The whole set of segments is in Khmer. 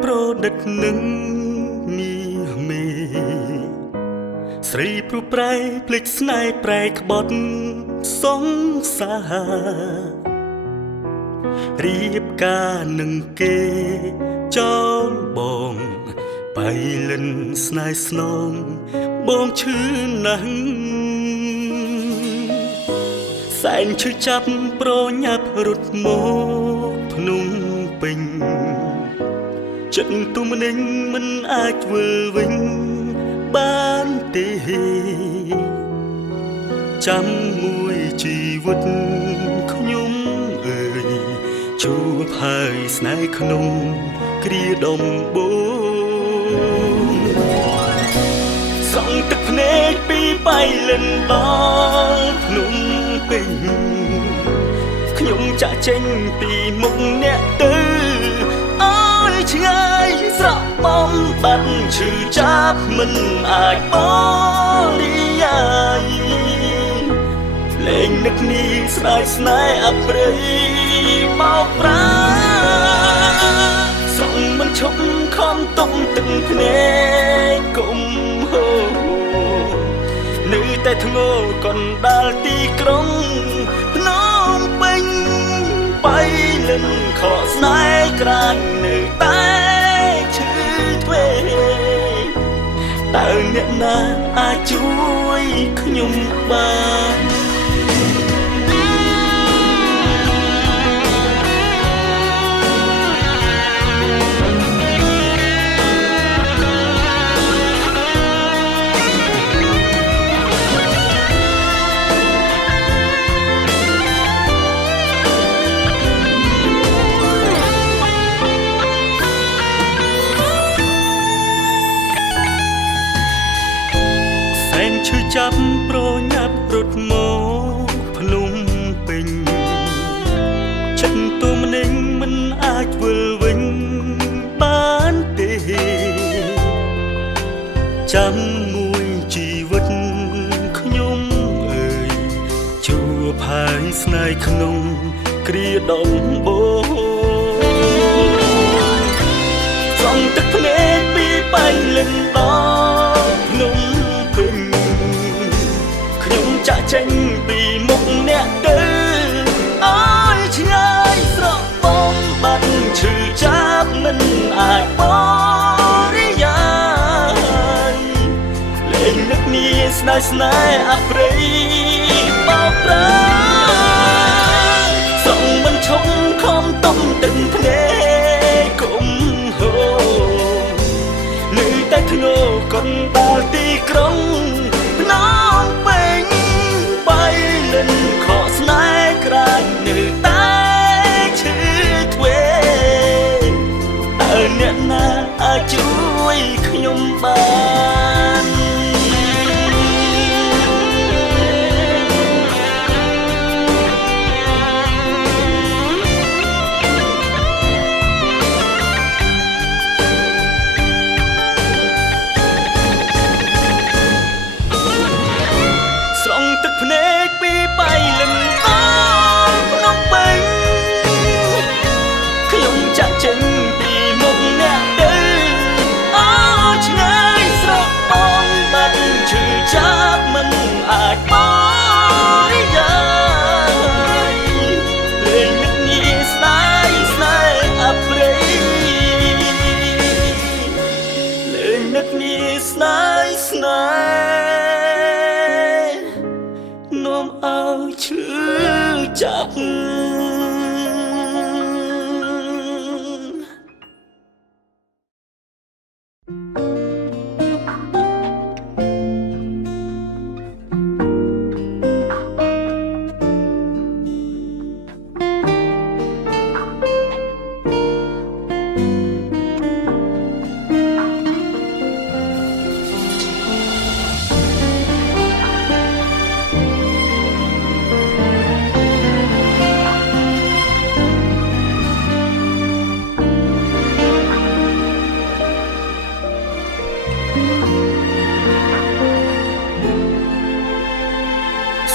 ប្រឌិតនឹងនីមេស្រីព្រោះប្រែភ្លេចស្នេហ៍ប្រែក្បត់សង្សាររៀបការនឹងគេចោលបងបៃលិនស្នេហ៍ស្នងបងឈឺណាស់សែនឈឺចាប់ប្រញាប់រត់មកភ្នំពេញចិត្តទុំនឹងមិនអាចធ្វើវិញបានទេចាំមួយជីវិតខ្ញុំអើយជួបហើយស្នេហ៍ក្នុងគ្រាដំបូងសងទឹកភ្នែកពីបៃលិនដល់ភ្នំពេញខ្ញុំចាក់ចេញពីមុខអ្នកទៅអើយឆ្ងាយស្រក់បំបាត់ឈឺចាប់មិនអាចបរិយាយលេងនឹកនេះស្ដាយស្នេហ៍អប្រិយមកប្រាស្រង់មិនឈប់ខំទុំទឹកភ្នែកគុំហូនៅតែធ្ងោកណ្ដាលទីក្រុងភ្នំពេញបៃលិនខកស្នេហ៍ក្រាញនៅតែឈឺទ្វេតើអ្នកណាអាចជួយខ្ញុំបានឈឺចាប់ប្រញាប់រត់មកភ្នំពេញចិត្តទុំនឹងមិនអាចវិលវិញបានទេចាំមួយជីវិតខ្ញុំអើយជួបហើយស្នេហ៍ក្នុងគ្រាដំបូងស្រង់ទឹកភ្នែកពីបៃលិនដល់ភ្នំចាក់ចេញពីមុខអ្នកទៅអើយឆ្ងាយស្រក់បំបាត់ឈឺចាប់មិនអាចបរិយាយលេងនឹកនេះស្ដាយស្នេហ៍អប្រិយបោកប្រាសងមិនឈប់ខំទុំទឹកភ្នែកគុំហូនៅតែធ្ងោកណ្ដាលទីក្រុងភ្នំពេញខកស្នេហ៍ក្រាញនៅតែឈឺទ្វេតើអ្នកណាអាចជួយខ្ញុំបានស្រង់ទឹកភ្នែកពីបៃលិនដល់ភ្នំពេញខ្ញុំចាក់ចេញពីមុខអ្នកទៅអើឆ្ងាយស្រក់បំបាត់ឈឺចាប់មិនអាចបរិយាយលេងនឹកនេះស្ដាយស្នេហ៍អប្រិយលេងនឹកនេះស្ដាយស្នេហ៍នាំឲ្យឈឺចាប់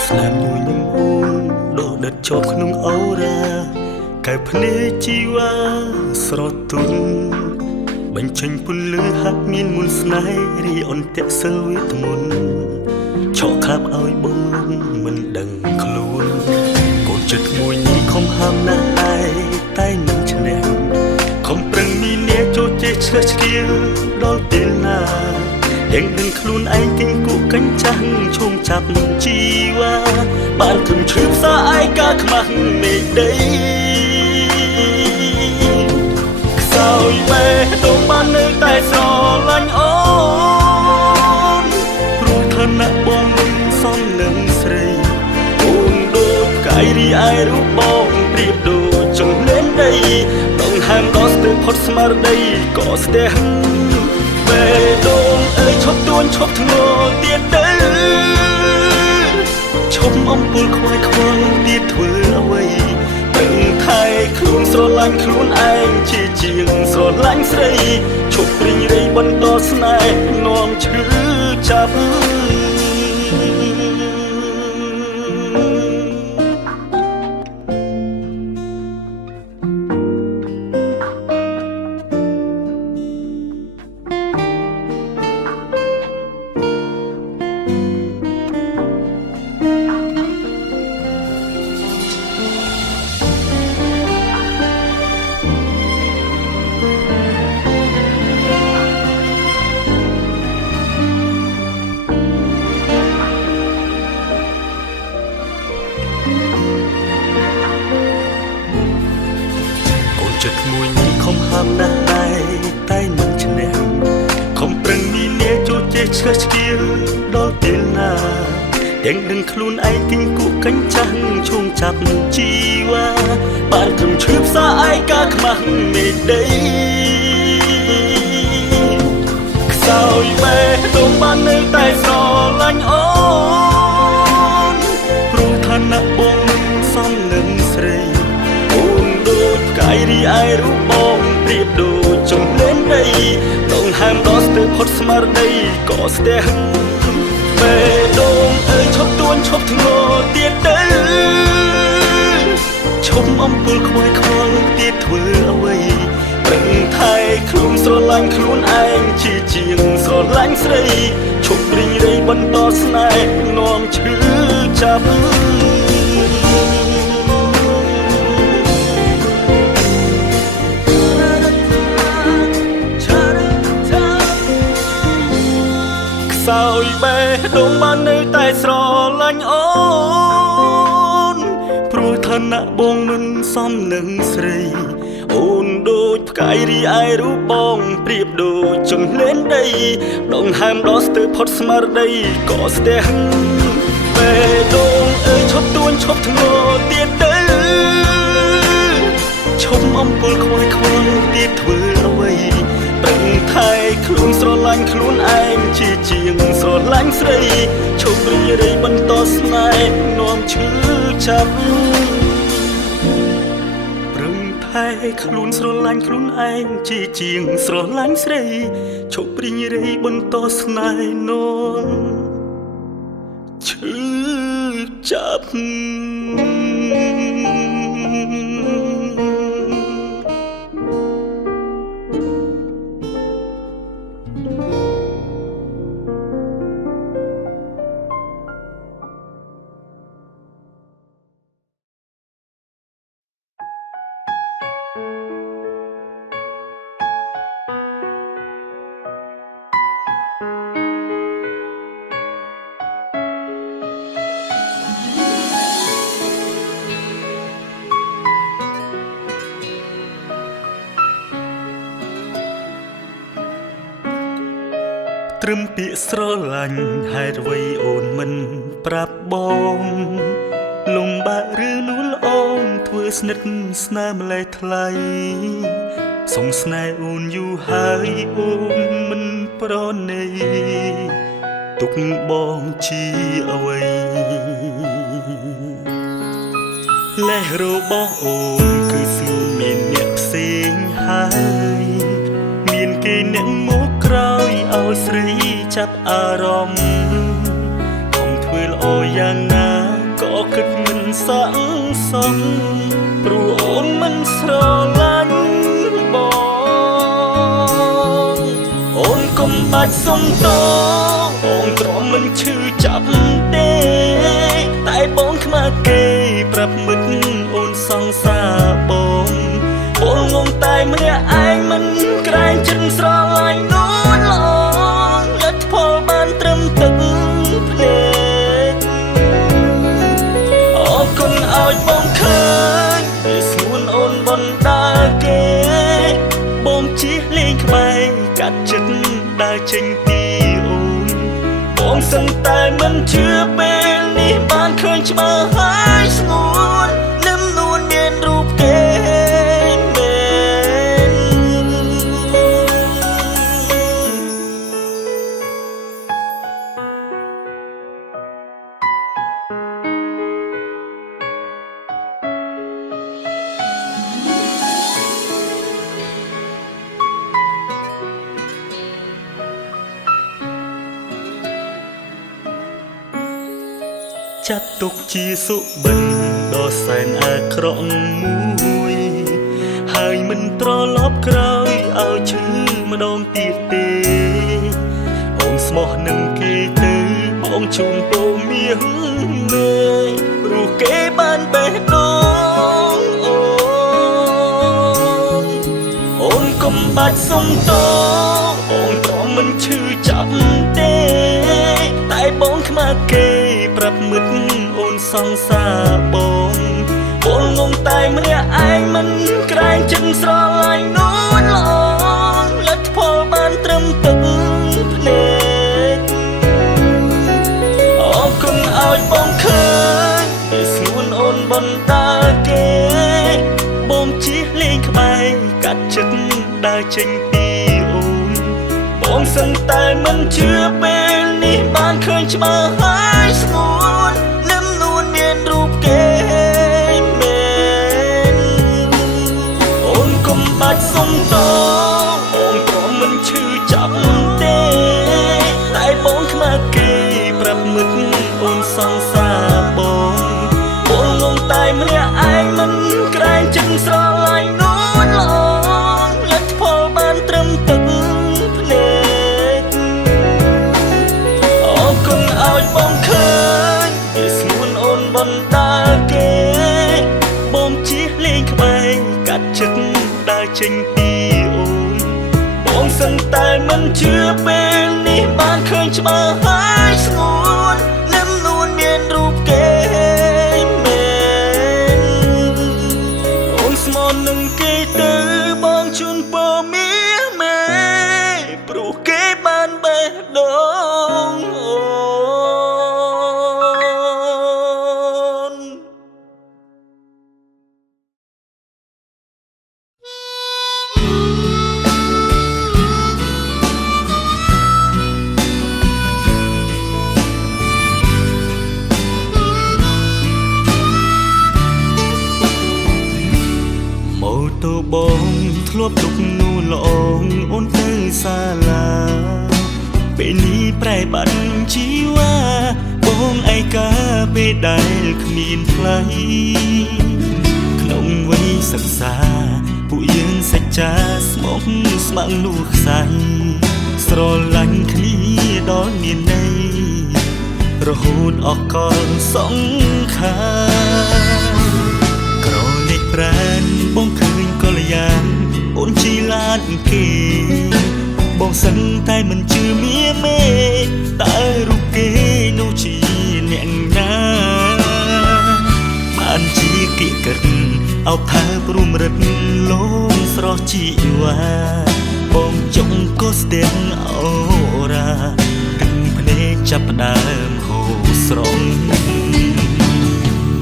ស្នាមញញឹមអូនដកដិតជាប់ក្នុងអូរ៉ាកែភ្នែកជីវ៉ាស្រទន់ បញ្ចេញពន្លឺហាក់មានមុនស្នេហ៍រីអន្ទាក់សិលវិតមុនឆក់ខាប់ឲ្យបងលំមិនដឹងខ្លួនកូនចិត្តមួយនេះខំហាមណាស់តែនឹងឈ្នះខំប្រឹងមានអ្នកចូលចេះឆ្លើយឆ្កៀលដល់ពេលណាយ៉ាងនឹងខ្លួនឯងគិញគូកញ្ចាំងឈោងចាប់ជីវ៉ាបានគំឈឺផ្សាឯកាខ្មាស់មេដីខ្សោយបេះដូងបាននៅតែស្រឡាញ់អូនព្រោះឋានៈបងមិនសមនឹងស្រីអូនដូចផ្កាយរីឯរូបបងប្រៀបដូចចង្លែនដីដងហាមដល់ស្ទើរផុតស្មារតីក៏ស្ទះបេះដូងអើយឈប់ទួនឈប់ធ្ងរទៀតទៅឈប់អំពើខ្វាយខ្វល់ទៀតធ្វើអ្វីប្រឹងថែខ្លួនស្រឡាញ់ខ្លួនឯងជាជាងស្រឡាញ់ស្រីឈប់ព្រីងរៃបន្តស្នេហ៍នាំឈឺចាប់ចិត្តមួយនេះខំហាមណាស់តែមិនឈ្នះខំប្រឹងមានអ្នកចូលចេះឆ្លើយឆ្កៀលដល់ពេលណាទាំងនឹងខ្លួនឯងគិញគូកញ្ចាំងឈោងចាប់ជីវ៉ាបានគំឈឺផ្សាឯកាខ្មាស់មេដីខ្សោយបេះដូងបាននៅតែស្រឡាញ់អូនព្រោះឋានៈបងមិនសមនឹងស្រីអូនដូចផ្កាយរីឯរូបបងប្រៀបដូចចង្លែនដីដងហាមដល់ស្ទើរផុតស្មារតីក៏ស្ទះបេះដូងអើយឈប់ទួនឈប់ធ្ងរទៀតទៅឈប់អំពើខ្វាយខ្វល់ទៀតធ្វើអ្វីប្រឹងថែខ្លួនស្រឡាញ់ខ្លួនឯងជាជាងស្រឡាញ់ស្រីឈប់ព្រីងរៃបន្តស្នេហ៍នាំឈឺចាប់ខ្សោយបេះដូងបាននៅតែស្រឡាញ់អូនព្រោះឋានៈបងមិនសមនឹងស្រីអូនដូចផ្កាយរីឯរូបបងប្រៀបដូចចង្លែនដីដងហាមដល់ស្ទើរផុតស្មារតីក៏ស្ទះបេះដូងអើយឈប់ទួនឈប់ធ្ងរទៀតទៅឈប់អំពើខ្វាយខ្វល់ទៀតធ្វើអ្វីប្រឹងថែខ្លួនស្រឡាញ់ខ្លួនឯងជាជាងស្រឡាញ់ស្រីឈប់រីរៃបន្តស្នេហ៍នាំឈឺចាប់ប្រឹងថែខ្លួនស្រឡាញ់ខ្លួនឯងជាជាងស្រឡាញ់ស្រីឈប់រីរៃបន្តស្នេហ៍នាំឈឺចាប់ត្រឹមពាក្យស្រឡាញ់ហេតុអ្វីអូនមិនប្រាប់បងលំបាកឬលួលអូនធ្វើស្និទ្ធស្នាមម្លេះថ្លៃសុំស្នេហ៍អូនយូរហើយអូនមិនប្រណីទុកបងជាអ្វីលេះរបស់អូនគឺស្ងួនមានអ្នកផ្សេងហើយមានគេអ្នកមកក្រោយឲ្យស្រីចាប់អារម្មណ៍ខំធ្វើល្អយ៉ាងណាក៏គិតមិនស័ក្តិសមព្រោះអូនមិនស្រឡាញ់បង ត់សុំតបងទ្រាំមិនឈឺចាប់ទេតែបងខ្មាស់គេប្រាប់មិត្តអូនសង្សារបងងងតែម្នាក់ឯងមិនក្រែងចិនស្រឡាញ់នួនឡងលទ្ធផលបានត្រឹមទឹកភ្នែកអរគុណឲ្យបងឃើញពេលស្ងួនអូនបណ្ដាគេបងជិះលេងក្បែរកាត់ចិត្តដើរចេញពីអូនបងសឹងតែមិនជឿពេលនេះបានឃើញច្បាស់ហើយស្ងួននឹមនួនមានរូបគេចាត់ទុកជាសុបិនដ៏សែនអាក្រក់មួយហើយមិនត្រឡប់ក្រោយឲ្យឈឺម្ដងទៀតទេអូនស្មោះនឹងគេទៅបងជូនពរមាសមេព្រោះគេបានបេះដូងអូនកុំបាច់សុំតបងទ្រាំមិនឈឺចាប់ទេតែបងខ្មាស់គេប្រាប់មិត្តអូនសង្សារបងងងតែម្នាក់ឯងមិនក្រែងចិនស្រឡាញ់នួនឡងលទ្ធផលបានត្រឹមទឹកភ្នែកអរគុណឲ្យបងឃើញពេលស្ងួនអូនបណ្ដាគេបងជិះលេងក្បែរកាត់ចិត្តដើរចេញពីអូនបងសឹងតែមិនជឿពេលនេះបានឃើញច្បាស់ហើយស្ងួននឹមនួនមានរូបគេមែនអូនកុំបាច់សុំតបងទ្រាំមិនឈឺចាប់ទេតែបងខ្មាស់គេប្រាប់មិត្តអូនសង្សារបងងងតែម្នាក់ឯងមិនក្រែងចិនស្រឡាញ់នួនឡងលទ្ធផលបានត្រឹមទឹកភ្នែកអរគុណឲ្យបងឃើញពេលស្ងួនអូនបណ្ដាគេបងជិះលេងក្បែរកាត់ចិត្តដើរចេញពីអូនបងសឹងតែមិនជឿពេលនេះបានឃើញច្បាស់ហើយស្ងួននឹមនួនមានរូបគេមែនអូនស្មោះនឹងគេទៅបងជូនពរមាសមេព្រោះគេបានបេះដូងអូនម៉ូតូបងធ្លាប់ទុកនួនល្អងអូនទៅសាលាពេលនេះប្រែបាត់ជីវ៉ាបងឯកាពេលដែលគ្មានថ្លៃក្នុងវ័យសិក្សាពួកយើងសច្ចាស្មុគស្មាំងលួខ្សែស្រឡាញ់គ្នាដល់មានន័យរហូតអកលសង្ខារក្រលេខប្រានបងឃើញកល្យានអូនជីឡានគេបងសឹងតែមិនជឿមាមេតើរូបគេនោះជាអ្នកណាបានជាគេគិតអោបថើព្រមរិតលងស្រស់ជីវ៉ាបងចង់កោស្ទាំងអូរ៉ាទឹកភ្នែកចាប់ផ្ដើមហូរស្រង់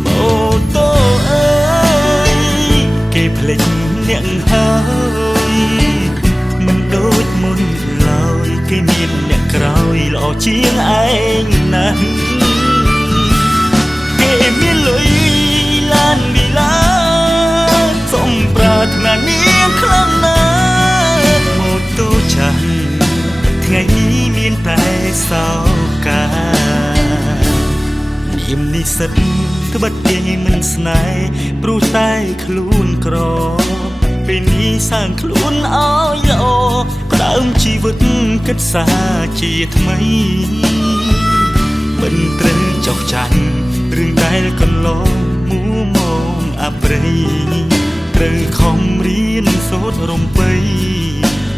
ម៉ូតូអើយគេភ្លេចអ្នកហើយមិនដូចមុនឡើយគេមានអ្នកក្រោយល្អជាងឯងណាស់គេមានលុយឡានវិឡាសំប្រាថ្នានាងខ្លាំងណាស់ម៉ូតូចាស់ថ្ងៃនេះមានតែសោកានាមនិស្សិតត្បិតគេមិនស្នេហ៍ព្រោះតែខ្លួនក្រ ពេលនេះសាងខ្លួនឲ្យល្អផ្ដើមជីវិតគិតសាជាថ្មីមិនត្រូវចោះចាញ់រឿងដែលកន្លងមួមងអប្រិយត្រូវខំរៀនសូត្ររំបី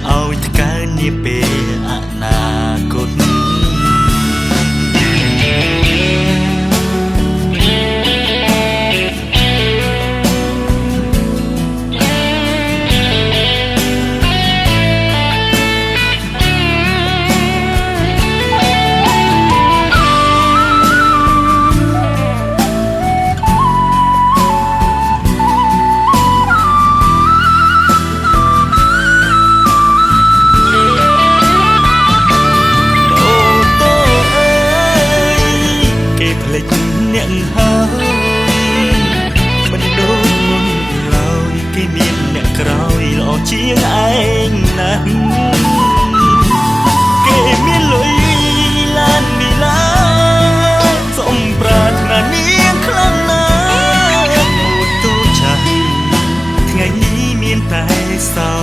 ឲ្យថ្កើងនាពេលអនាគតអ្នកហើយមិនដូចមុនឡើយគេមានអ្នកក្រោយល្អជាងឯងណាស់គេមានលុយឡានមីឡាសុំប្រាថ្នានាងខ្លាំងណាស់អូតូចាស់ថ្ងៃនេះមានតែសោ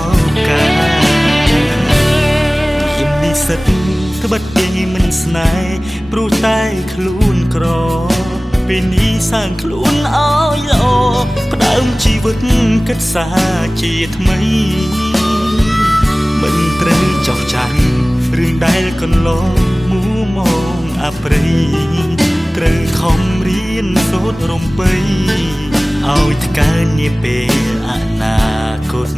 កាខ្ញុំនិស្សិតត្បិតគេមិនស្នេហ៍ព្រោះតែខ្លួនក្រពេលនេះសាងខ្លួនឲ្យល្អផ្ដើមជីវិតគិតសាជាថ្មីមិនត្រូវចោះចាញ់រឿងដែលកន្លងមួមងអប្រិយត្រូវខំរៀនសូត្ររំបីឲ្យថ្កើងនាពេលអនាគត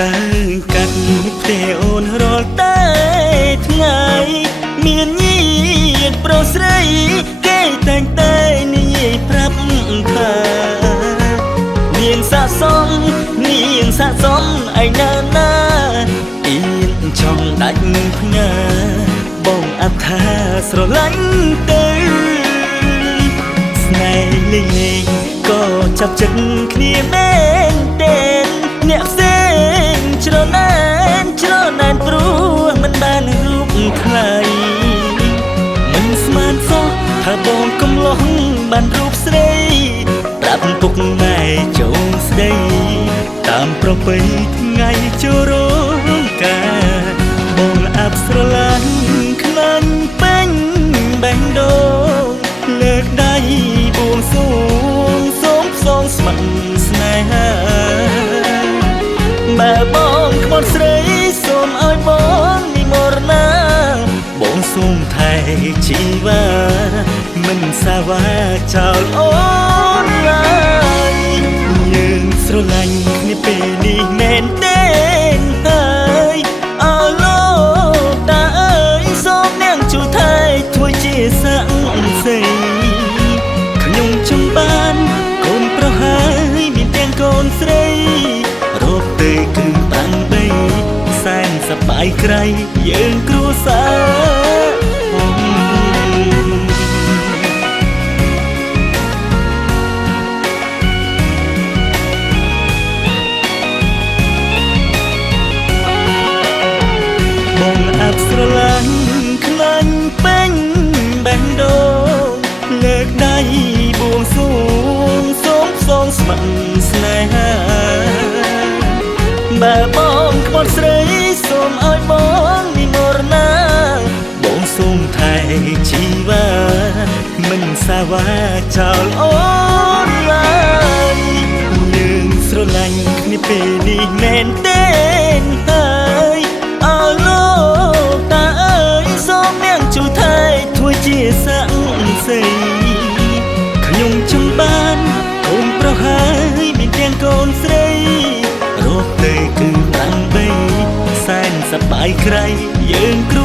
ដើរកាត់ផ្ទះអូនរាល់តែថ្ងៃមានញាតិប្រុសស្រីគេតែងតែនិយាយប្រាប់ថានាងស័ក្តិសមឯណាណាអៀនចង់ដាច់ផ្ញើបងអត្ថាស្រឡាញ់ទៅស្នេហ៍លេងក៏ចាប់ចិត្តគ្នាមែនទេអ្នកផ្សេងច្រណែនព្រោះមិនបានរូបថ្លៃមិនស្មានសោះថាបងកំឡុងបានរូបស្រីប្រាប់ពុកម៉ែចូលស្ដីតាមប្រពៃថ្ងៃចូលរោងការបងអាប់ស្រឡាញ់ខ្លាញ់ពេញបែងដូងលើកដៃបួងសួងសូមផ្សងស្មាត់ស្នេហាបើបងក្បត់ស្រីសូមឲ្យបងនិមរណាបងសូមថែជីវ៉ាមិនសាវាចោលអូនឡើយយើងស្រឡាញ់គ្នាពេលនេះមែនទេហើយអើលោកតាអើយសូមនាងជួយថែធ្វើជាស័ក្តិសិទ្ធិខ្ញុំចង់បានកូនប្រុសហើយមានទាំងកូនស្រីរកទៅគឺតាំងបីសែនសប្បាយក្រៃយើងគ្រួសារបងអាប់ស្រឡាញ់ខ្លាញ់ពេញបែងដូងលើកដៃបួងសួងសូមផ្សងស្មាត់ស្នេហាបើបងក្បត់ស្រីសូមឲ្យបងនិមរណាបងសូមថែជីវ៉ាមិនសាវាចោលអូនឡើយយើងស្រឡាញ់គ្នាពេលនេះមែនទេហើយអើលោកតាអើយសូមនាងជួយថែធ្វើជាស័ក្តិសិទ្ធិខ្ញុំចង់បានកូនប្រុសហើយមានទាំងកូនស្រី ក្រៃយើងគ្រួ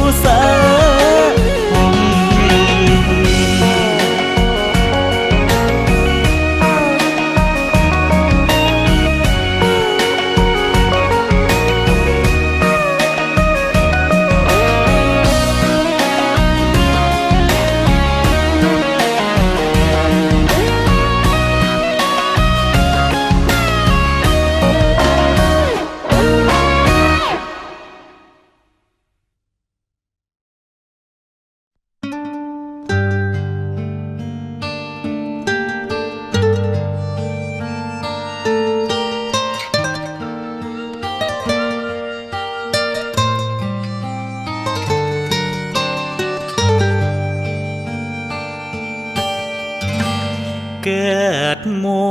កើតមួ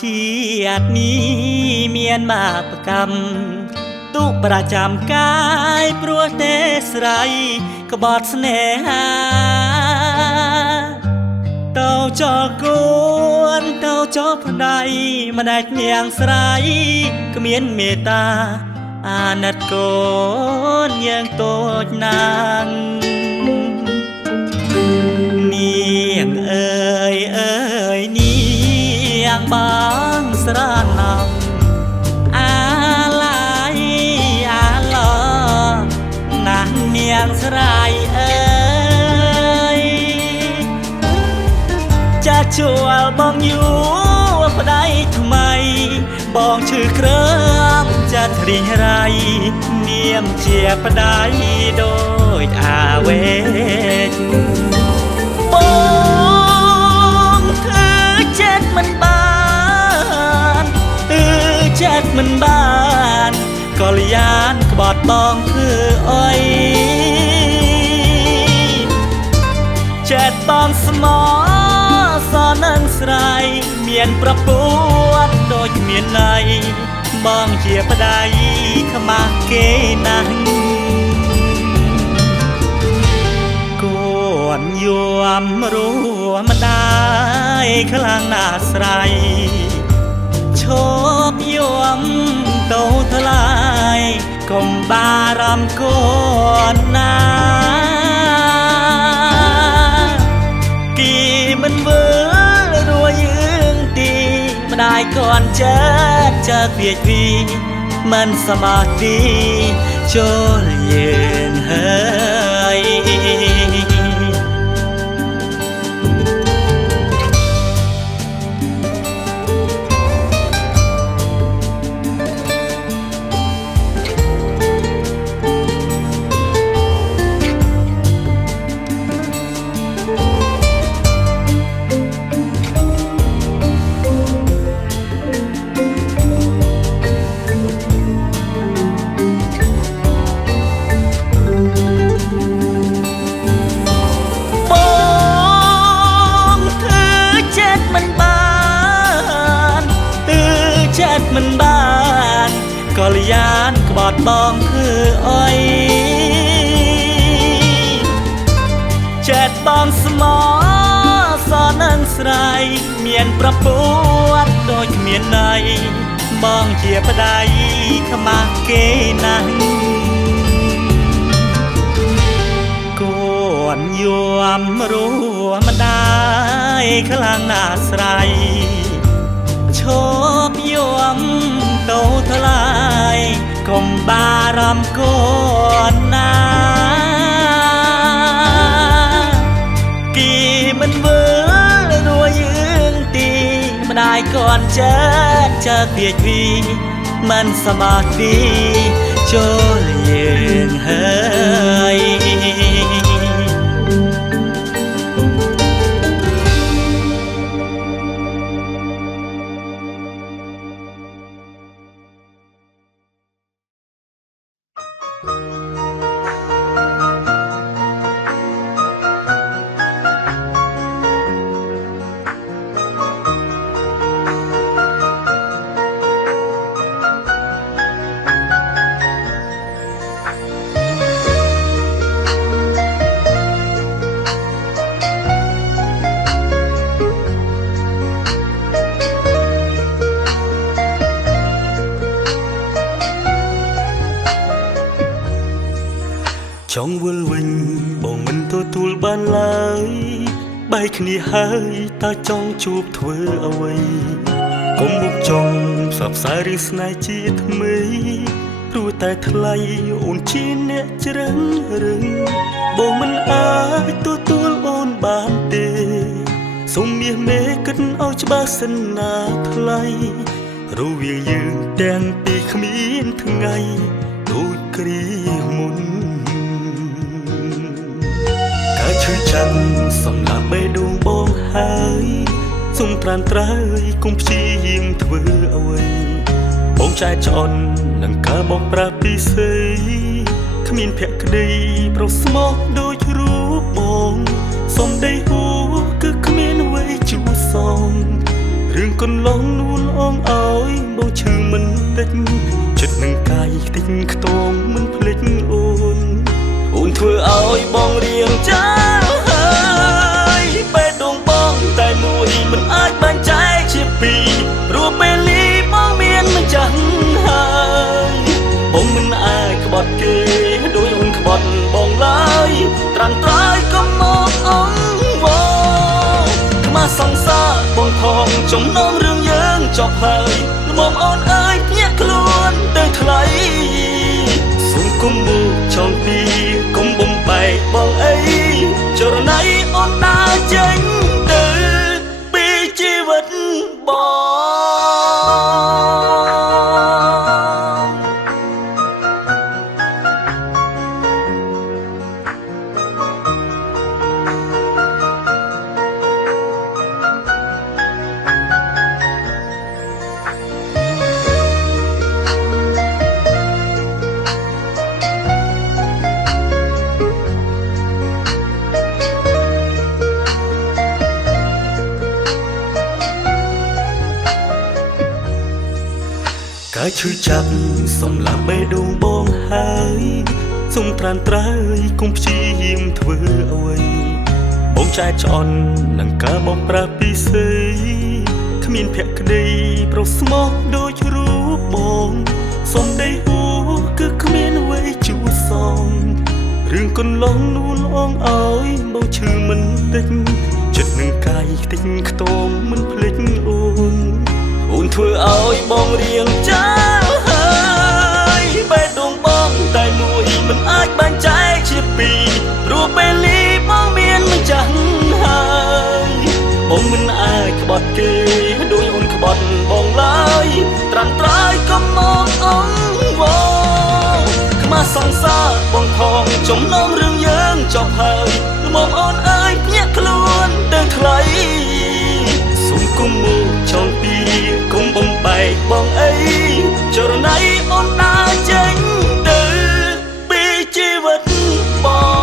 ជាតិនេះមានបាបកម្មទុប្រចាំកាយព្រោះទេស្រីក្បត់ស្នេហាទៅចោលគួនទៅចោលប្តីម្ដេចនាងស្រីគ្មានមេត្តាអាណិតកូនយើងតូចណាស់នាងអើយអើយនាងបងស្រណំអាឡាយអាឡងណាស់នាងស្រីអើយចាជួលបងយូរប្តីថ្មីបងឈឺក្រើមចាត់រីងរៃនាមជាប្តីដូចអាវេជបងធ្វើចិត្តមិនបានចិត្តមិនបានកល្យានក្បត់បងធ្វើអុយចិត្តបងស្មោសនឹងស្រីមានប្រពន្ធដូចមានន័យបងជាប្តីខ្មាស់គេណាស់កូនយំរួមម្ដាយខ្លាំងណាស់ស្រីឈប់យំទៅថ្លៃកុំបារម្ភកូនណាគីមិនវើរួយយើងទីម្ដាយកូនចិត្តចាក់វាវីមិនសមាធិចូលយើងហើយមិនបានកល្យានក្បត់បងគឺអុយចិត្តបងស្មោសនឹងស្រីមានប្រពន្ធដូចមានន័យបងជាប្តីខ្មាស់គេណាស់កូនយំរួមម្ដាយខ្លាំងណាស់ស្រីឈប់យំទៅថ្លៃកុំបារម្ភកូនណាគីមិនវើរួយយើងទីម្ដាយកូនចិត្តចាក់វាវីមិនសមាធិចូលយើងហើយ ក គ្នាហើយតើចង់ជួបធ្វើអ្វីកុំមកចង់ផ្សព្វផ្សាយរឿងស្នេហ៍ជាថ្មីព្រោះតែថ្លៃអូនជាអ្នកជ្រឹងរឹងបងមិនអាចទទួលអូនបានទេសូមមាសមេគិតឲ្យច្បាស់សិនណាថ្លៃរវាងយើងទាំងពីរគ្មានថ្ងៃដូចគ្រាមុនការឈឺចាំសម្លាប់បេះដូងបងហើយសូមត្រានត្រើយកុំព្យាយាមធ្វើអ្វីបងចែកច្អន់នឹងការបោកប្រាស់ពីស្អីគ្មានភក្តីប្រុសស្មោះដូចរូបបងសំដីហួគឺគ្មានអ្វីជួសងរឿងកន្លងនួនអងឲ្យបងឈឺមិនតិចចិត្តនឹងកាយតិចខ្ទមមិនភ្លេចអូនធ្វើឲ្យបងរៀងចាហើយបេះដូងបងតែមួយមិនអាចបែងចែកជាពីរព្រោះពេលលីបងមានម្ចាស់ហើយបងមិនអាចក្បត់គេដោយអូនក្បត់បងឡើយត្រាំត្រើយកុំមកអង្វរខ្មាស់សង្សារបងផងចំណងរឿងយើងចប់ហើយល្មមអូនអើយភ្ញាក់ខ្លួនទៅថ្លៃសូមគុំមកចង់ពីគុំបំបែកបងអីចរណៃអូនដើរចេញទៅពីជីវិតបងការឈឺចាប់សម្លាប់បេះដូងបងហើយសូមត្រានត្រើយកុំព្យាយាមធ្វើអ្វីបងចែកច្អន់នឹងការបោកប្រាស់ពីស្អីគ្មានភក្តីប្រុសស្មោះដូចរូបបងសំដីហួគឺគ្មានអ្វីជួសងរឿងកន្លងនួនអងឲ្យបងឈឺមិនតិចចិត្តនឹងកាយតិចខ្ទមមិនភ្លេចអូនធ្វើឲ្យបងរៀងចាហើយបេះដូងបងតែមួយមិនអាចបែងចែកជាពីរព្រោះពេលលីបងមានម្ចាស់ហើយបងមិនអាចក្បត់គេដោយអូនក្បត់បងឡើយត្រាំត្រើយកុំមកអង្វរខ្មាស់សង្សារបងផងចំណងរឿងយើងចប់ហើយល្មមអូនអើយភ្ញាក់ខ្លួនទៅថ្លៃសូមគុំមកចង់ពីគុំបំបែកបងអីចរណៃអូនដើរចេញទៅពីជីវិតបង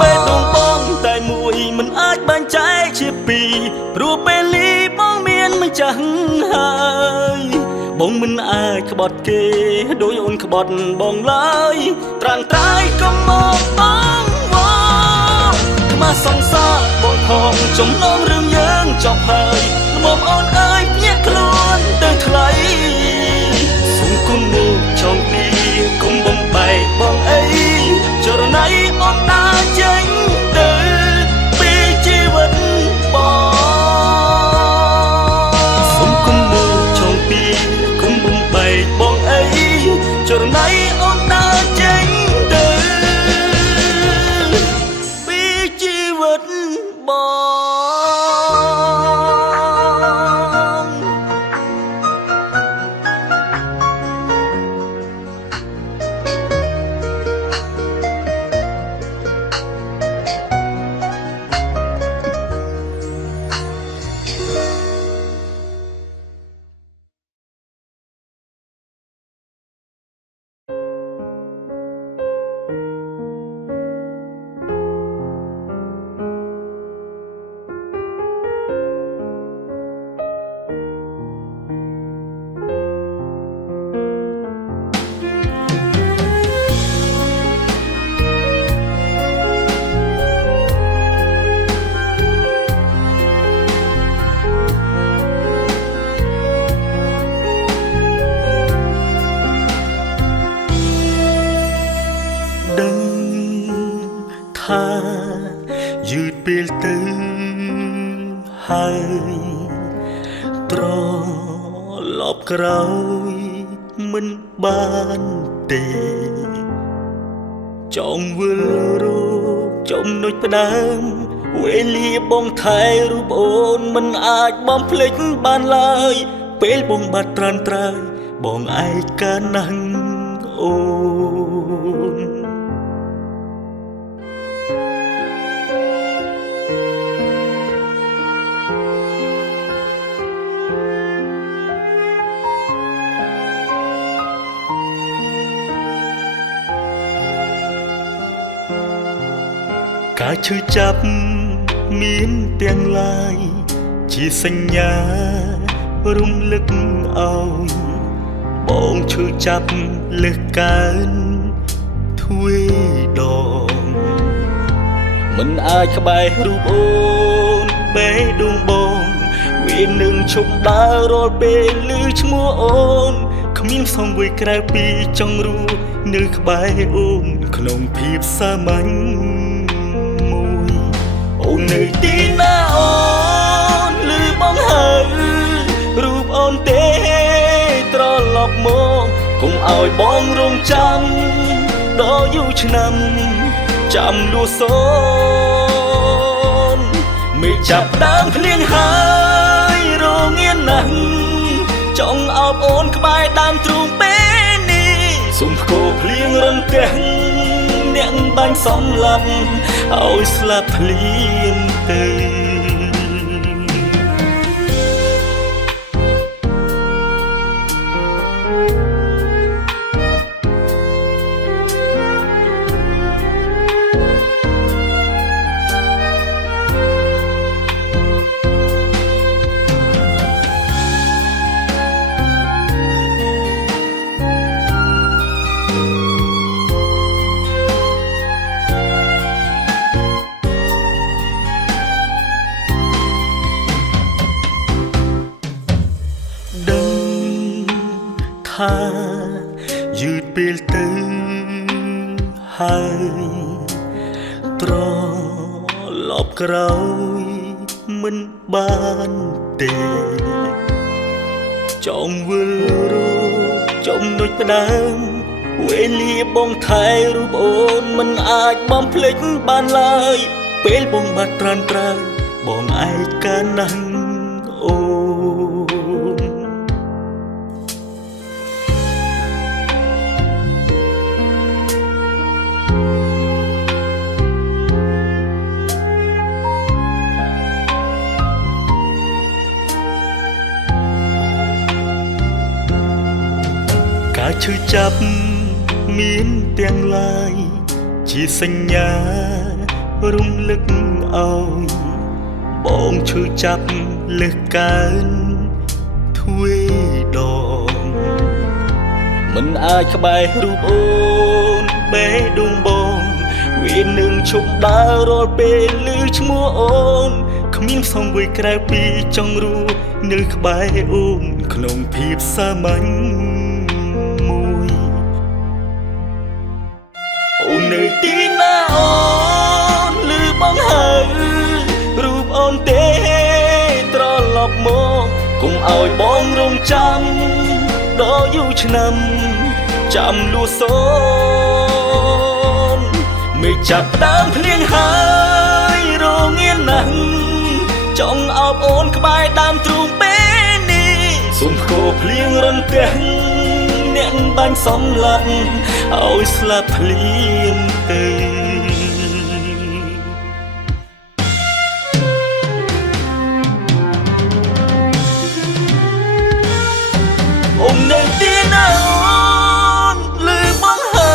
បេះដូងបងតែមួយមិនអាចបែងចែកជាពីរព្រោះពេលលីបងមានម្ចាស់ហើយបងមិនអាចក្បត់គេដោយអូនក្បត់បងឡើយត្រាំត្រើយកុំមកអង្វរខ្មាស់សង្សារបងផងចំណងរឿងយើងចប់ហើយល្មមអូនអើយភ្ញាក់ខ្លួនទៅថ្លៃសូមគុំមកចង់ពីគុំបំបែកបងអីចរណៃអូនដើរចេញទៅពីជីវិតបងសូមគុំមកចង់ពីគុំបំបែកបងអីចរណៃអូនដើរចេញទៅពីជីវិតបង ពេលទៅហើយត្រឡប់ក្រោយមិនបានទេចង់វិលរកចំណុចផ្ដើមវេលាបងថែរូបអូនមិនអាចបំភ្លេចបានឡើយពេលបងបាត់ត្រានត្រើយបងឯកាណាស់អូនការឈឺចាប់មានទាំងឡាយជាសញ្ញារំលឹកឲ្យបងឈឺចាប់លើសកើនទ្វេដងមិនអាចក្បែររូបអូនបេះដូងបងវានឹងឈប់ដើររាល់ពេលឮឈ្មោះអូនគ្មានសង្វើក្រៅពីចង់រស់នៅក្បែរអូនក្នុងភាពសាមញ្ញអូននៅទីណាអូនឮបងហើរូបអូនទេត្រឡប់មកកុំឲ្យបងរងចាំដល់យូរឆ្នាំចាំលួសូនមិនចាប់ដើមភ្លៀងហើយរងាណាស់ចង់អោបអូនក្បែរដើមទ្រូងពេលនេះសុំផ្គោភ្លៀងរន្ទះអ្នកបាញ់សំឡាប់ឲ្យស្លាប់ភ្លាមទៅថាយឺតពេលទៅហើយត្រឡប់ក្រោយមិនបានទេចង់វិលរកចំណុចផ្ដើមវេលាបងថែរូបអូនមិនអាចបំភ្លេចបានឡើយពេលបងបាត់ត្រានត្រើយបងឯកាណាស់អូនការឈឺចាប់មានទាំងឡាយជាសញ្ញារំលឹកឲ្យបងឈឺចាប់លើសកើនទ្វេដងមិនអាចក្បែររូបអូនបេះដូងបងវានឹងឈប់ដើររាល់ពេលឮឈ្មោះអូនគ្មានសង្វើក្រៅពីចង់រស់នៅក្បែរអូនក្នុងភាពសាមញ្ញអូននៅទីណាអូនឮបងហើរូបអូនទេត្រឡប់មកកុំឲ្យបងរងចាំដល់យូរឆ្នាំចាំលួសូនមិនចាប់ដើមភ្លៀងហើយរងាណាស់ចង់អោបអូនក្បែរដើមទ្រូងពេលនេះសុំផ្គោភ្លៀងរន្ទះអ្នកបាញ់សំឡាប់ឲ្យស្លាប់ភ្លាមទៅអូននៅទីណាអូនឮបងហើ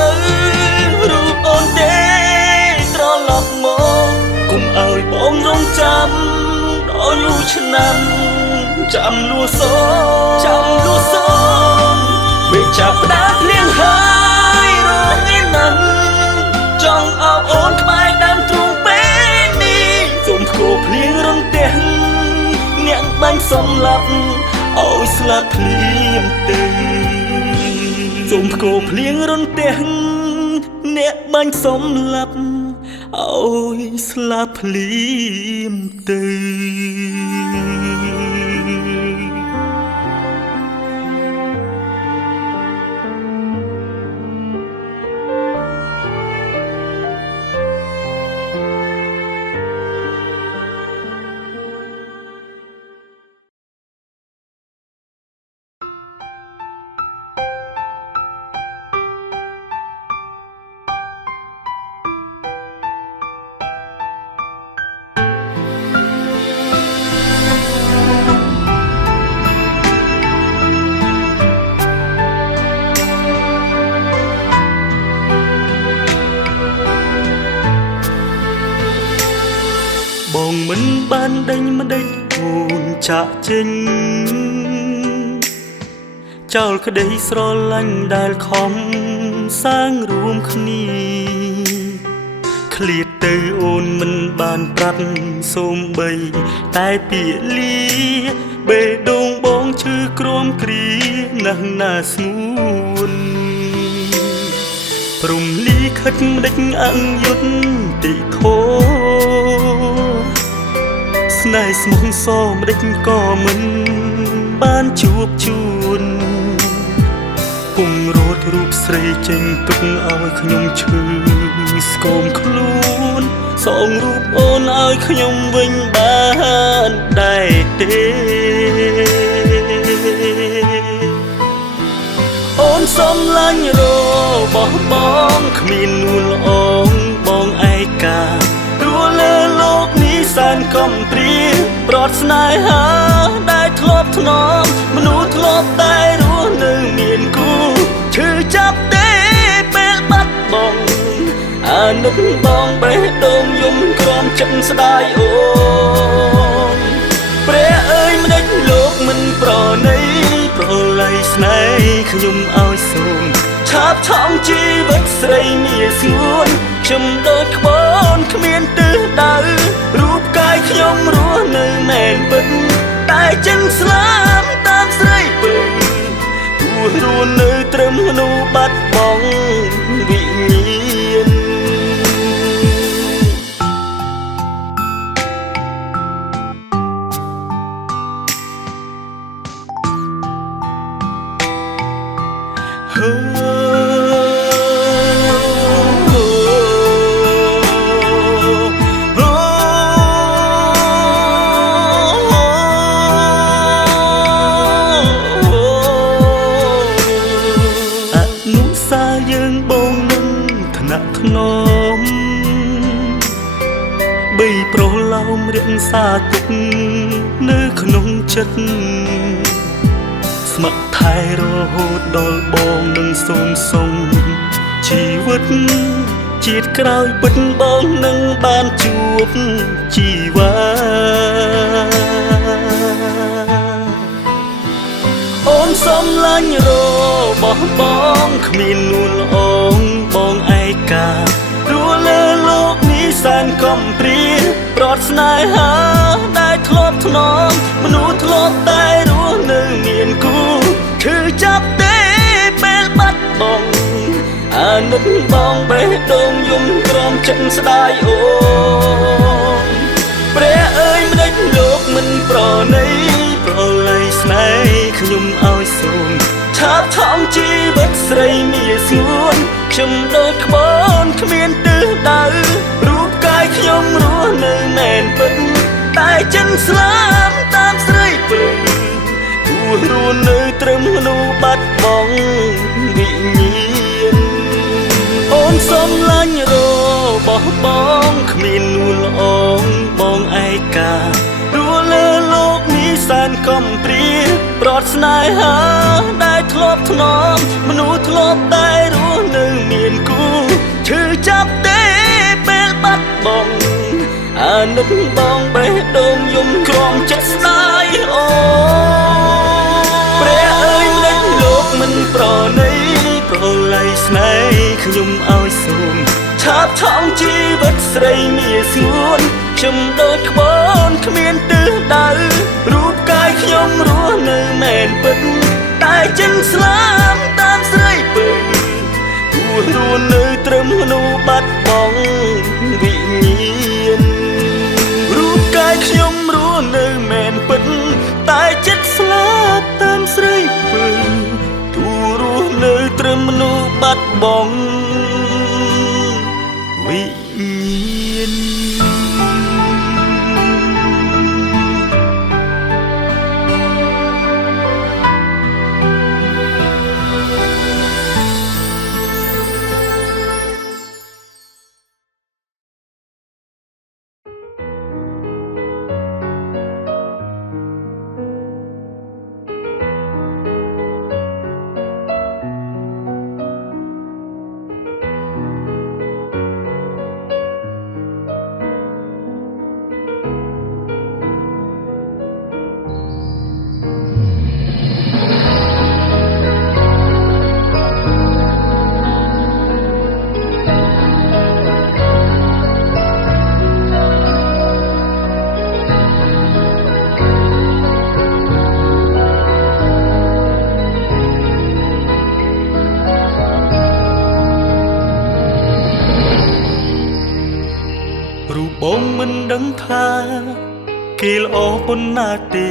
រូបអូនទេត្រឡប់មកកុំឲ្យបងរងចាំដល់យូរឆ្នាំចាំលួសូមិនចាប់ផ្ដើមភ្លៀងហើយរងាណាស់ចង់អោបអូនក្បែរដើមទ្រូងពេលនេះសូមផ្គោភ្លៀងរន្ទះអ្នកបាញ់សំឡាប់ឲ្យស្លាប់ភ្លាមទៅសូមផ្គោភ្លៀងរន្ទះអ្នកបាញ់សំឡាប់ ឲ្យស្លាប់ភ្លាមទៅ បងមិនបានដេញម្ដេចគូនចាក់ចេញចោលក្តីស្រឡាញ់ដែលខំសាងរួមគ្នាឃ្លាតទៅអូនមិនបានប្រាប់សូម្បីតែពាក្យលាបេះដូងបងឈឺក្រំគ្រាណាស់ណាស្ងួនព្រំលីខិតម្ដេចអង្យុត្តតិធោស្នេហ៍ស្មោះសម្ដេចក៏មិនបានជួបជួនពុំរត់រូបស្រីចេញទុកឲ្យខ្ញុំឈឺស្គមខ្លួនសងរូបអូនឲ្យខ្ញុំវិញបានដែរទេអូនសំឡាញ់របស់បងគ្មាននួនអងបងឯការួចលើលោកនេះសែនកំព្រាប្រត់ស្នេហាដែលធ្លាប់ធ្នមមនុស្សធ្លាប់តែរស់នៅមានគូឈឺចាប់ទេពេលបាត់បង់អានុបងបេះដូងយំក្រំចិត្តស្ដាយអូនព្រះអើយម្ដេចលោកមិនប្រណីប្រឡ័យស្នេហ៍ខ្ញុំឲ្យសូមឆាបឆំជីវិតស្រីមាសស្ងួនខ្ញុំដូចក្បូនគ្មានទិសដៅរូបកាយខ្ញុំរស់នៅមែនពិតតែចិនស្លាប់តាមស្រីពឹងទោះរស់នៅត្រឹមមនុស្សបាត់បង់វិញ្ញាណយើងបងនឹងថ្នាក់ថ្នមបីប្រឡោមរៀងសាទុកនៅក្នុងចិត្តស្ម័គ្រថែរហូតដល់បងនឹងសូមសុំជីវិតជាតិក្រោយពិតបងនឹងបានជួបជីវ៉ាអូនសំឡាញ់របស់បងគ្មាននួនអងបងឯការួចលើលោកនេះសែនកំព្រាប្រត់ស្នេហាដែលធ្លាប់ធ្នមមនុស្សធ្លាប់តែរស់នៅមានគូឈឺចាប់ទេពេលបាត់បង់អានុបងបេះដូងយំក្រំចិត្តស្ដាយអូនព្រះអើយម្ដេចលោកមិនប្រណីប្រឡ័យស្នេហ៍ខ្ញុំឲ្យសូមឆាបឆំជីវិតស្រីមាសស្ងួនខ្ញុំដូចក្បូនគ្មានទិសដៅរូបកាយខ្ញុំរស់នៅមែនពិតតែចិនស្លាប់តាមស្រីពឹងទោះរស់នៅត្រឹមមនុស្សបាត់បង់វិញ្ញាណអូនសំឡាញ់របស់បងគ្មាននួនអងបងឯការួចលើលោកនេះសែនកំព្រាប្រត់ស្នេហាដែលធ្លាប់ធ្នមមនុស្សធ្លាប់តែរស់នៅមានគូឈឺចាប់ទេពេលបាត់បង់អានុបងបេះដូងយំក្រំចិត្តស្ដាយអូព្រះអើយម្ដេចលោកមិនប្រណីប្រឡ័យស្នេហ៍ខ្ញុំឲ្យសូមឆាបឆំជីវិតស្រីមាសស្ងួនខ្ញុំដូចក្បូនគ្មានទិសដៅរូបកាយខ្ញុំរស់នៅមែនពិតតែចិនស្លាប់តាមស្រីពឹងទោះរស់នៅត្រឹមមនុស្សបាត់បង់វិ មិនដឹងថាគេល្អប៉ុណ្ណាទេ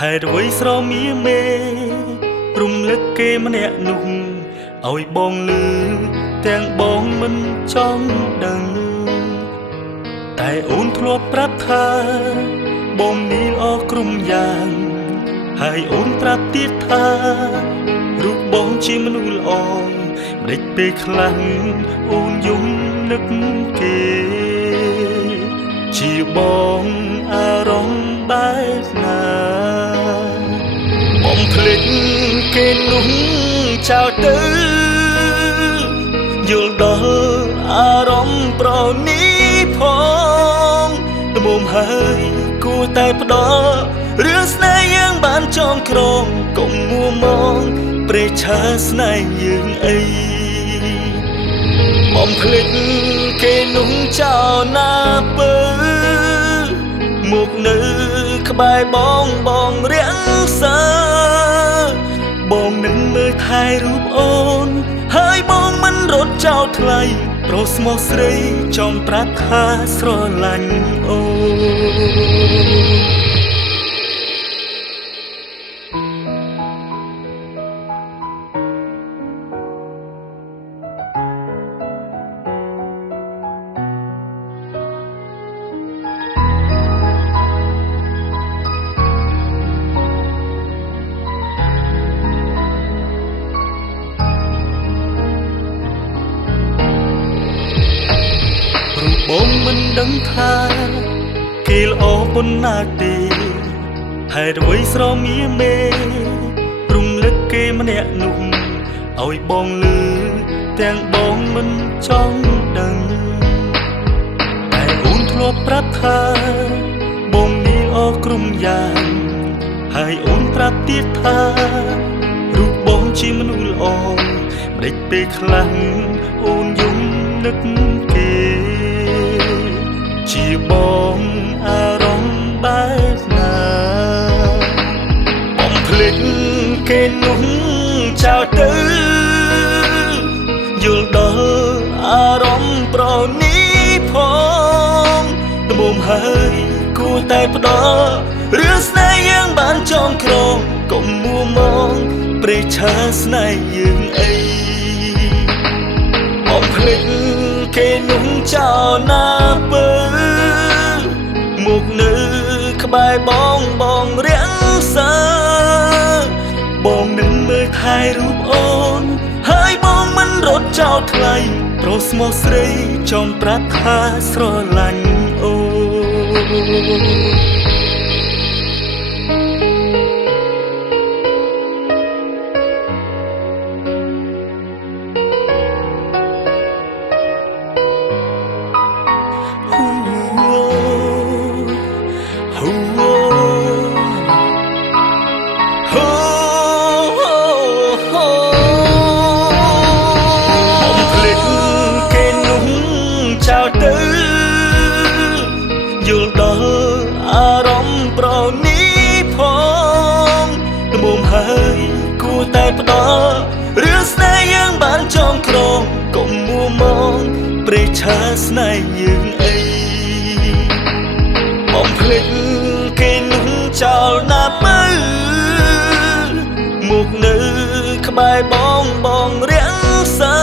ហេតុអ្វីស្រមៀមេរំលឹកគេម្នាក់នោះឲ្យបងលឺទាំងបងមិនចង់ដឹងតែអូនធ្លាប់ប្រាប់ថាបងនេះល្អគ្រប់យ៉ាងហើយអូនប្រាប់ទៀតថារូបបងជាមនុស្សល្អម្ដេចពេលខ្លាំងអូនយំនឹកគេជាបងអារម្មណ៍បែបណាបងភ្លេចគេនោះចោលទៅយល់ដល់អារម្មណ៍ប្រនេះផងត្បូងហើយគួរតែផ្ដល់រឿងស្នេហ៍យើងបានចងក្រងកុំមួមងព្រេឆាស្នេហ៍យើងអីបំភ្លេចគេនោះចោលណាពើមកនៅក្បែរបងរាំងសាបងនឹងមើលថែរូបអូនហើយបងមិនរត់ចោលថ្លៃប្រុសស្មោះស្រីចំប្រាប់ថាស្រឡាញ់អូនបងមិនដឹងថាគេល្អប៉ុណ្ណាទេហេតុអ្វីស្រមៀមេរំលឹកគេម្នាក់នោះឲ្យបងលឺទាំងបងមិនចង់ដឹងតែអូនធ្លាប់ប្រាប់ថាបងនេះល្អគ្រប់យ៉ាងហើយអូនប្រាប់ទៀតថារូបបងជាមនុស្សល្អម្ដេចពេលខ្លាំងអូនយំនឹកគេជាបងអារម្មណ៍បែបណាបំភ្លេចគេនោះចោលទៅយល់ដល់អារម្មណ៍ប្រនេះផងត្បូងហើយគួរតែផ្ដល់រឿងស្នេហ៍យើងបានចងក្រងកុំមួមងព្រេឆាស្នេហ៍យើងអីបំភ្លេចគេនោះចោលណាពើមកនៅក្បែរបងរាំងសាបងនឹងមើលថែរូបអូនហើយបងមិនរត់ចោលថ្លៃប្រុសស្មោះស្រីចំប្រាប់ថាស្រឡាញ់អូយល់ដល់អារម្មណ៍ប្រនេះផងត្បូងហើយគួរតែផ្ដល់រឿងស្នេហ៍យើងបានចងក្រងកុំមួមងព្រេឆាស្នេហ៍យើងអីបំភ្លេចគេនោះចោលណាពើមកនៅក្បែរបងរាំងសា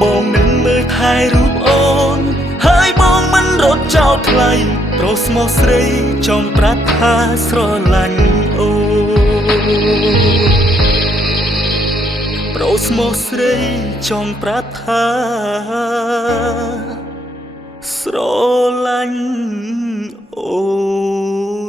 បងនឹងមើលថែរូបអូនហើយបងមិនរត់ចោលថ្លៃប្រុសស្មោះស្រីចំប្រាប់ថាស្រឡាញ់អូប្រុសស្មោះស្រីចំប្រាប់ថាស្រឡាញ់អូ